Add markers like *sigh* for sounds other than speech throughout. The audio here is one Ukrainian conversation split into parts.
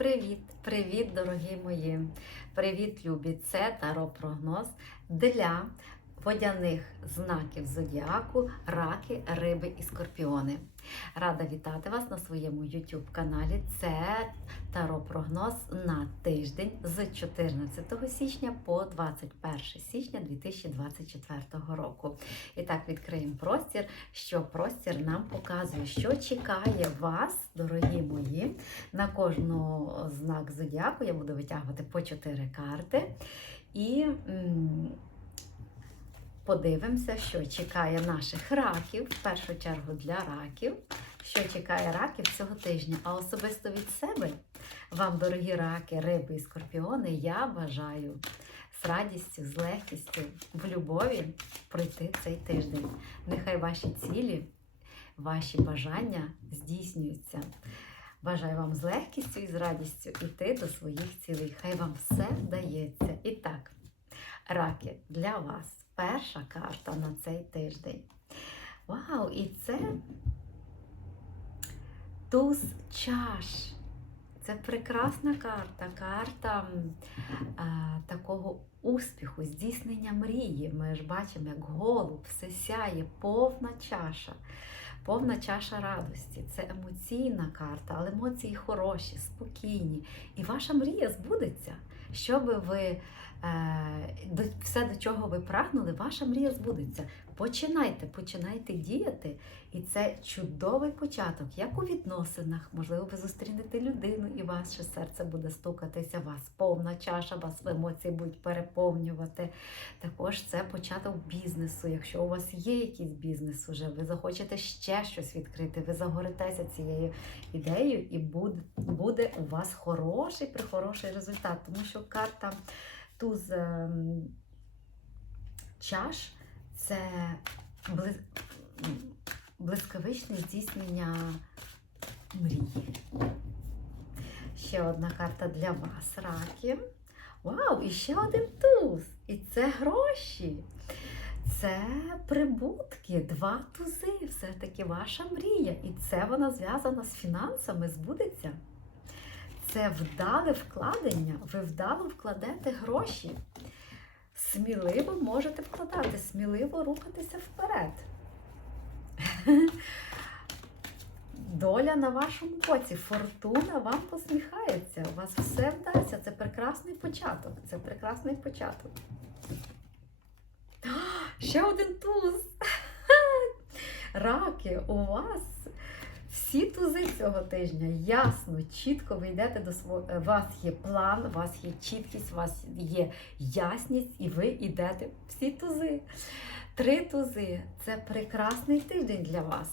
Привіт, привіт, дорогі мої! Привіт, любі! Це таро прогноз для водяних знаків зодіаку, раки, риби і скорпіони. Рада вітати вас на своєму YouTube каналі. Це таро прогноз на тиждень з 14 січня по 21 січня 2024 року. І так відкриємо простір, що простір нам показує, що чекає вас, дорогі мої. На кожну знак зодіаку я буду витягувати по 4 карти. І подивимося, що чекає наших раків, в першу чергу для раків. Що чекає раків цього тижня? А особисто від себе вам, дорогі раки, риби і скорпіони, я бажаю з радістю, з легкістю, в любові пройти цей тиждень. Нехай ваші цілі, ваші бажання здійснюються. Бажаю вам з легкістю і з радістю йти до своїх цілей. Хай вам все вдається. І так, раки, для вас перша карта на цей тиждень. Вау! І це туз чаш. Це прекрасна карта, карта а, такого успіху, здійснення мрії. Ми ж бачимо, як голуб, все сяє, повна чаша. Повна чаша радості. Це емоційна карта, але емоції хороші, спокійні. І ваша мрія збудеться. Що би ви все, до чого ви прагнули, ваша мрія збудеться. Починайте, починайте діяти, і це чудовий початок, як у відносинах. Можливо, ви зустрінете людину, і ваше серце буде стукатися, вас повна чаша, вас емоції будуть переповнювати. Також це початок бізнесу. Якщо у вас є якийсь бізнес уже, ви захочете ще щось відкрити, ви загоритеся цією ідеєю, і буде, буде у вас хороший прихороший результат, тому що карта туз ем, чаш це близ... блискавичне здійснення мрії. Ще одна карта для вас, раки. Вау, і ще один туз. І це гроші. Це прибутки, два тузи. Все-таки ваша мрія. І це вона зв'язана з фінансами, збудеться. Це вдале вкладення. Ви вдало вкладете гроші. Сміливо можете вкладати, сміливо рухатися вперед. *laughs* Доля на вашому боці, фортуна вам посміхається. У вас все вдасться. Це прекрасний початок. Це прекрасний початок. *gasps* Ще один туз. *laughs* Раки, у вас всі тузи цього тижня ясно, чітко ви йдете до свого. У вас є план, у вас є чіткість, у вас є ясність, і ви йдете всі тузи. Три тузи це прекрасний тиждень для вас.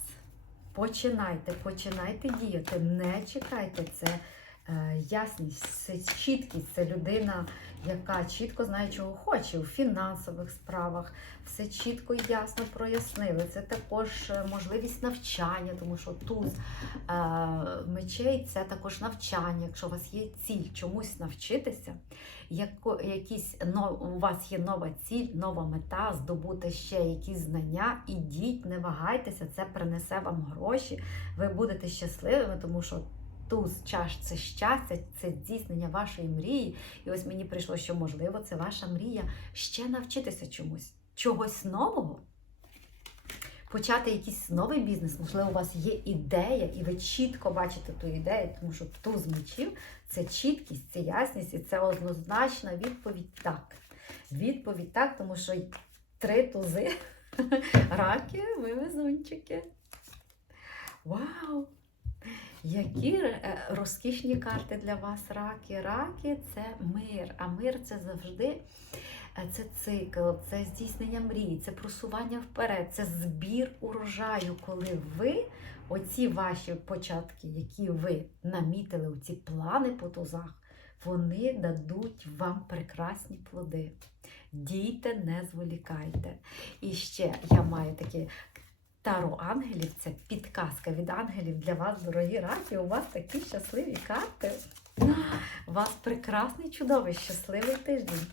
Починайте, починайте діяти, не чекайте це. е, Ясність, це чіткість, це людина, яка чітко знає, чого хоче у фінансових справах, все чітко і ясно прояснили. Це також е, можливість навчання, тому що туз е, мечей це також навчання. Якщо у вас є ціль чомусь навчитися, яко, якісь, но, у вас є нова ціль, нова мета, здобути ще якісь знання, ідіть, не вагайтеся, це принесе вам гроші, ви будете щасливими, тому що туз чаш це щастя, це здійснення вашої мрії. І ось мені прийшло, що можливо, це ваша мрія ще навчитися чомусь, чогось нового. Почати якийсь новий бізнес, можливо, у вас є ідея, і ви чітко бачите ту ідею, тому що туз мечів це чіткість, це ясність, і це однозначна відповідь так. Відповідь так, тому що три тузи, *laughs* раки, ви везунчики. Вау! Які е, розкішні карти для вас раки. Раки це мир, а мир це завжди е, це цикл, це здійснення мрій, це просування вперед, це збір урожаю, коли ви, оці ваші початки, які ви намітили, оці плани по тузах, вони дадуть вам прекрасні плоди. Дійте, не зволікайте. І ще я маю такі Таро ангелів це підказка від ангелів для вас, дорогі раки. У вас такі щасливі карти. У вас прекрасний, чудовий, щасливий тиждень.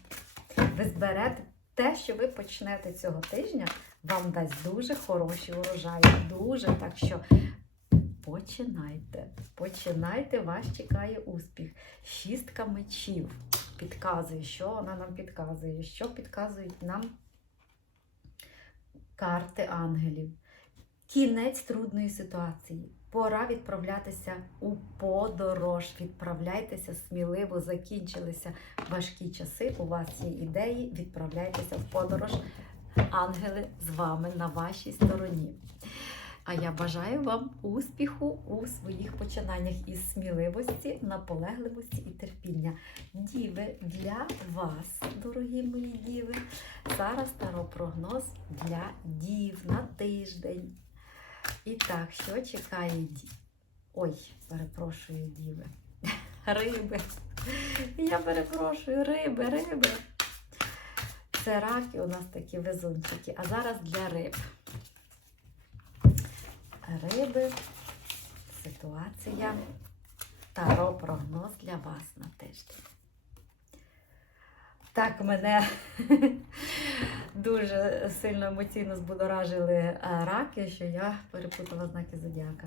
Ви зберете те, що ви почнете цього тижня, вам дасть дуже хороші урожаї. Дуже так що починайте. Починайте, вас чекає успіх. Шістка мечів підказує, що вона нам підказує, що підказують нам карти ангелів. Кінець трудної ситуації. Пора відправлятися у подорож. Відправляйтеся сміливо, закінчилися важкі часи. У вас є ідеї. Відправляйтеся в подорож. Ангели з вами на вашій стороні. А я бажаю вам успіху у своїх починаннях із сміливості, наполегливості і терпіння. Діви для вас, дорогі мої діви. Зараз старопрогноз для дів на тиждень. І так, що чекає ді... Ой, перепрошую, діви. *laughs* Риби. Я перепрошую, риби, риби. Це раки у нас такі везунчики. А зараз для риб. Риби, ситуація, таро прогноз для вас на тиждень. Так, мене *laughs* дуже сильно емоційно збудоражили е, раки, що я перепутала знаки зодіака.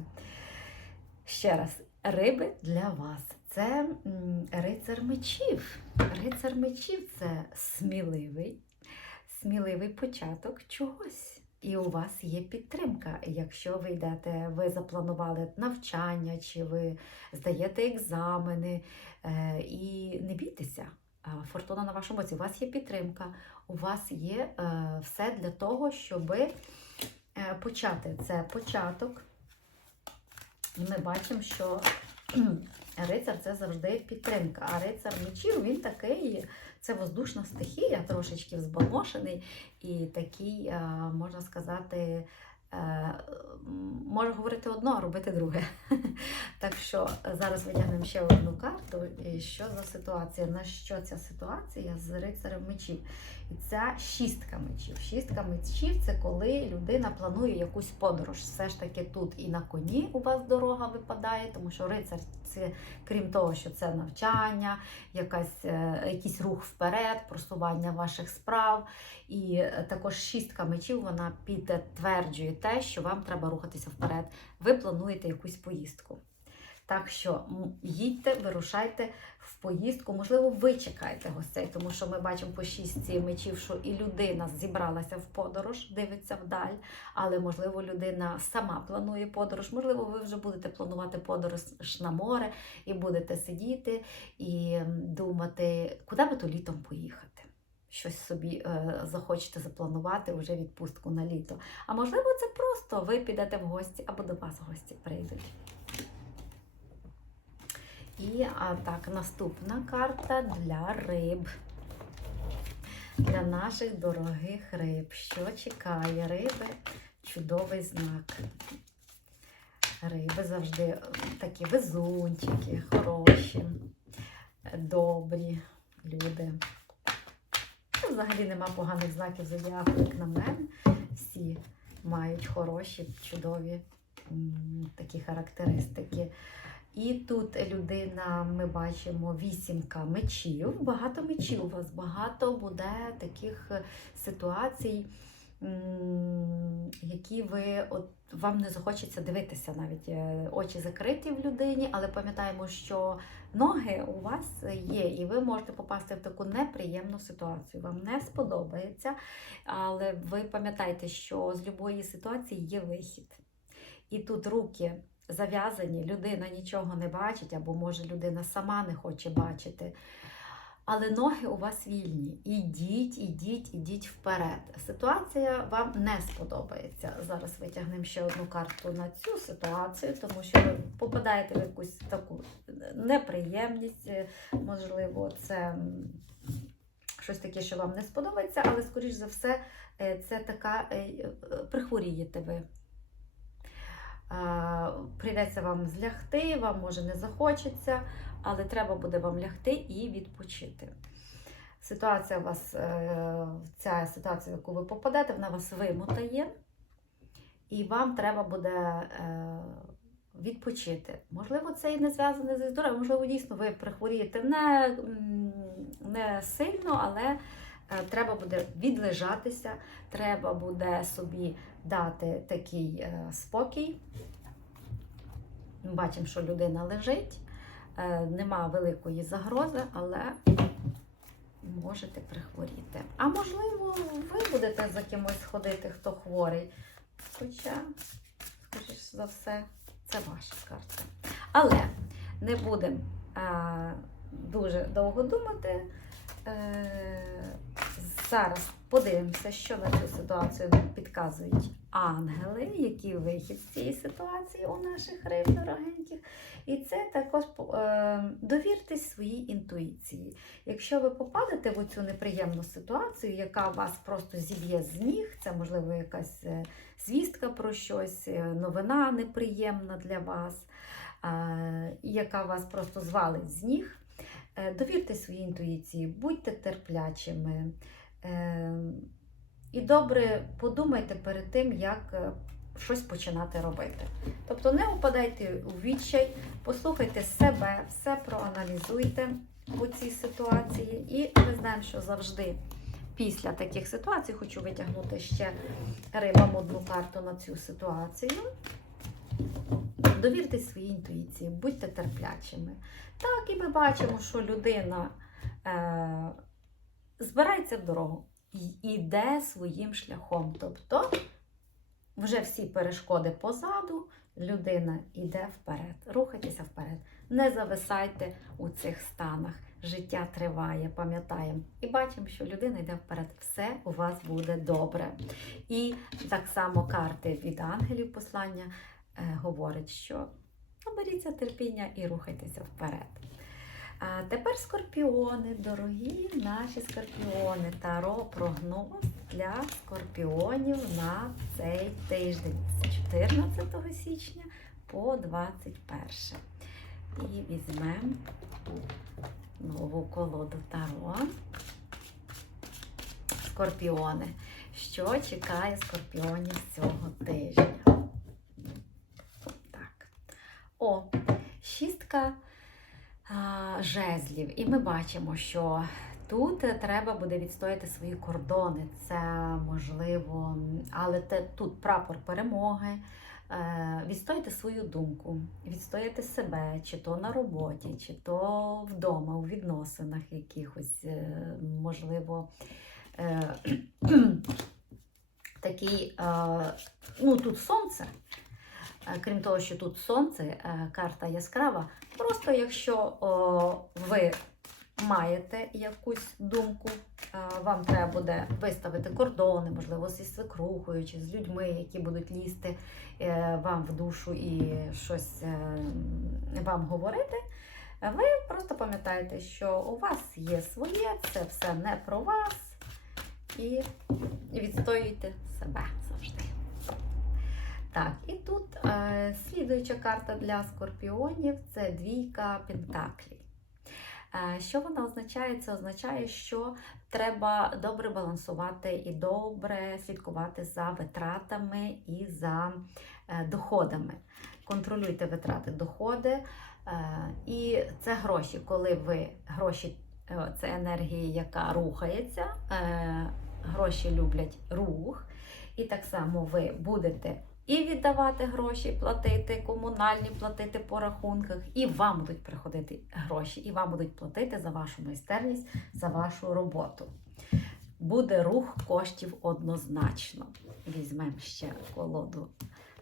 Ще раз, риби для вас. Це рицар мечів. Рицар мечів це сміливий, сміливий початок чогось. І у вас є підтримка. Якщо ви йдете, ви запланували навчання, чи ви здаєте екзамени, е, і не бійтеся. Е, Фортуна на вашому боці. У вас є підтримка, у вас є е, все для того, щоб почати. Це початок. І ми бачимо, що рицар це завжди підтримка. А рицар мечів він такий, це воздушна стихія, трошечки взбалмошений і такий, е, можна сказати, е, може говорити одно, а робити друге. *laughs* Так що зараз витягнемо ще одну карту. І що за ситуація? На що ця ситуація з рицарем мечів? І ця шістка мечів. Шістка мечів це коли людина планує якусь подорож. Все ж таки тут і на коні у вас дорога випадає, тому що рицар це, крім того, що це навчання, якась, е, якийсь рух вперед, просування ваших справ. І е, також шістка мечів вона підтверджує те, що вам треба рухатися вперед. Ви плануєте якусь поїздку. Так що їдьте, вирушайте в поїздку. Можливо, ви чекаєте гостей, тому що ми бачимо по шістці мечів, що і людина зібралася в подорож, дивиться вдаль, але можливо людина сама планує подорож. Можливо, ви вже будете планувати подорож на море і будете сидіти і думати, куди би то літом поїхати. Щось собі е, захочете запланувати вже відпустку на літо. А можливо, це просто ви підете в гості або до вас гості прийдуть. І а, так, наступна карта для риб. Для наших дорогих риб. Що чекає риби? Чудовий знак. Риби завжди такі везунчики, хороші, добрі люди. Ну, Взагалі нема поганих знаків зодіаку, як на мене. Всі мають хороші, чудові такі характеристики. І тут людина, ми бачимо вісімка мечів, багато мечів у вас, багато буде таких ситуацій, які ви от вам не захочеться дивитися, навіть е, очі закриті в людині, але пам'ятаємо, що ноги у вас є, і ви можете попасти в таку неприємну ситуацію. Вам не сподобається, але ви пам'ятаєте, що з будь-якої ситуації є вихід. І тут руки зав'язані, людина нічого не бачить, або може людина сама не хоче бачити. Але ноги у вас вільні. Ідіть, ідіть, ідіть вперед. Ситуація вам не сподобається. Зараз витягнемо ще одну карту на цю ситуацію, тому що ви попадаєте в якусь таку неприємність. Можливо, це щось таке, що вам не сподобається, але, скоріш за все, е, це така е, е, прихворієте ви. Прийдеться вам злягти, вам може не захочеться, але треба буде вам лягти і відпочити. Ситуація у вас, е, ця ситуація, в яку ви попадете, вона вас вимотає, і вам треба буде е, відпочити. Можливо, це і не зв'язане зі здоров'ям, можливо, дійсно ви прихворієте не, не сильно, але треба буде відлежатися, треба буде собі дати такий е, спокій. Бачимо, що людина лежить, е, нема великої загрози, але можете прихворіти. А можливо, ви будете за кимось ходити, хто хворий. Хоча, скоріш за все, це ваша карта. Але не будемо е, дуже довго думати. Е, зараз подивимося, що на цю ситуацію підказують ангели, який вихід з цієї ситуації у наших риб. І це також е, довіртесь своїй інтуїції. Якщо ви попадете в цю неприємну ситуацію, яка вас просто зіб'є з ніг, це можливо якась е, звістка про щось, новина неприємна для вас, яка вас просто звалить з ніг. Е, Довірте своїй інтуїції, будьте терплячими. Е, І добре подумайте перед тим, як е, щось починати робити. Тобто не упадайте у відчай, послухайте себе, все проаналізуйте у цій ситуації. І ми знаємо, що завжди після таких ситуацій хочу витягнути ще рибам одну карту на цю ситуацію. Довіртесь своїй інтуїції, будьте терплячими. Так, і ми бачимо, що людина е, збирається в дорогу і йде своїм шляхом. Тобто вже всі перешкоди позаду, людина йде вперед. Рухайтеся вперед. Не зависайте у цих станах. Життя триває, пам'ятаємо. І бачимо, що людина йде вперед. Все у вас буде добре. І так само карти від ангелів послання говорить, що наберіться терпіння і рухайтеся вперед. А тепер скорпіони, дорогі наші скорпіони, таро прогноз для скорпіонів на цей тиждень з 14 січня по 21. І візьмемо нову колоду таро. Скорпіони. Що чекає скорпіонів цього тижня? О, шістка а, жезлів. І ми бачимо, що тут треба буде відстояти свої кордони. Це можливо, але те, тут прапор перемоги. Е, Відстояти свою думку, відстояти себе, чи то на роботі, чи то вдома, у відносинах якихось, е, можливо, е, *clears throat* такий, ну тут сонце. Е, Крім того, що тут сонце, е, карта яскрава. Просто якщо ви маєте якусь думку, е, вам треба буде виставити кордони, можливо, зі свекрухою чи з людьми, які будуть лізти вам в душу і щось вам говорити. Ви просто пам'ятаєте, що у вас є своє, це все не про вас, і відстоюйте себе завжди. Так, і тут е, слідуюча карта для скорпіонів це двійка пентаклів. Е, що вона означає? Це означає, що треба добре балансувати і добре слідкувати за витратами і за е, доходами. Контролюйте витрати, доходи. Е, і це гроші, коли ви гроші е, це енергія, яка рухається. Е, гроші люблять рух. І так само ви будете і віддавати гроші, платити комунальні, платити по рахунках, і вам будуть приходити гроші, і вам будуть платити за вашу майстерність, за вашу роботу. Буде рух коштів однозначно. Візьмемо ще колоду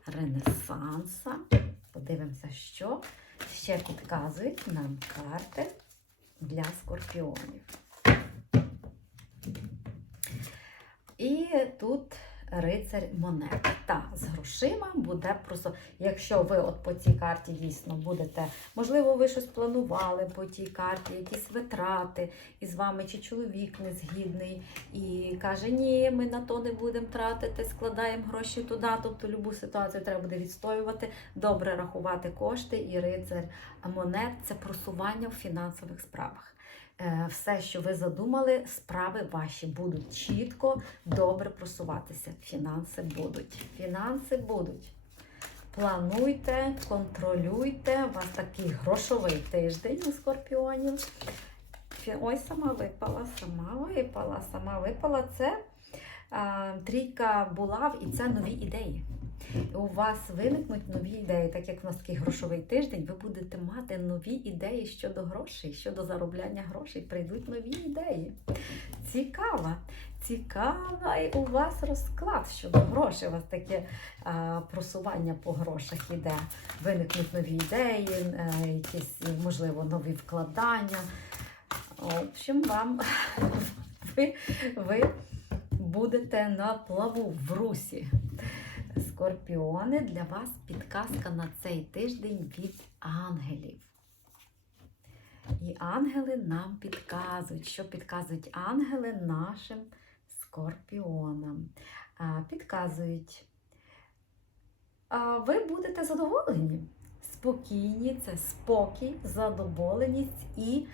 Ренесанса. Подивимося, що ще підказують нам карти для скорпіонів. І тут рицарь монет. Та з грошима буде просто, якщо ви от по цій карті дійсно будете, можливо, ви щось планували по тій карті, якісь витрати, і з вами чи чоловік не згідний, і каже, ні, ми на то не будемо тратити, складаємо гроші туди. Тобто любу ситуацію треба буде відстоювати, добре рахувати кошти, і рицар монет це просування в фінансових справах. Е, Все, що ви задумали, справи ваші будуть чітко, добре просуватися. Фінанси будуть. Фінанси будуть. Плануйте, контролюйте. У вас такий грошовий тиждень у скорпіонів. Ой, сама випала, сама випала, сама випала. Це а, трійка булав і це нові ідеї. У вас виникнуть нові ідеї, так як в нас такий грошовий тиждень, ви будете мати нові ідеї щодо грошей, щодо заробляння грошей. Прийдуть нові ідеї. Цікаво. Цікавий у вас розклад щодо грошей. У вас таке а, просування по грошах іде. Виникнуть нові ідеї, е, якісь, можливо, нові вкладання. В общем, вам *laughs* ви, ви будете на плаву в русі. Скорпіони, для вас підказка на цей тиждень від ангелів. І ангели нам підказують, що підказують ангели нашим скорпіонам. Підказують, ви будете задоволені. Спокійні, це спокій, задоволеність і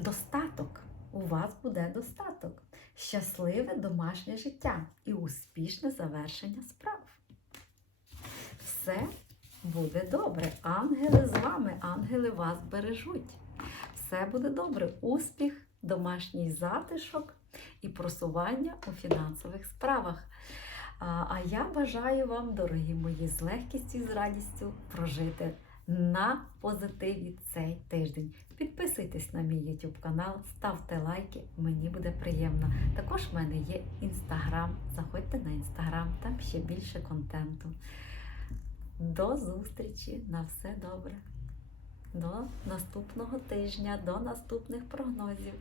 достаток. У вас буде достаток, щасливе домашнє життя і успішне завершення справ. Все буде добре. Ангели з вами, ангели вас бережуть. Все буде добре. Успіх, домашній затишок і просування у фінансових справах. А, я бажаю вам, дорогі мої, з легкістю і з радістю прожити на позитиві цей тиждень. Підписуйтесь на мій YouTube канал, ставте лайки, мені буде приємно. Також в мене є інстаграм. Заходьте на інстаграм, там ще більше контенту. До зустрічі! На все добре! До наступного тижня, до наступних прогнозів.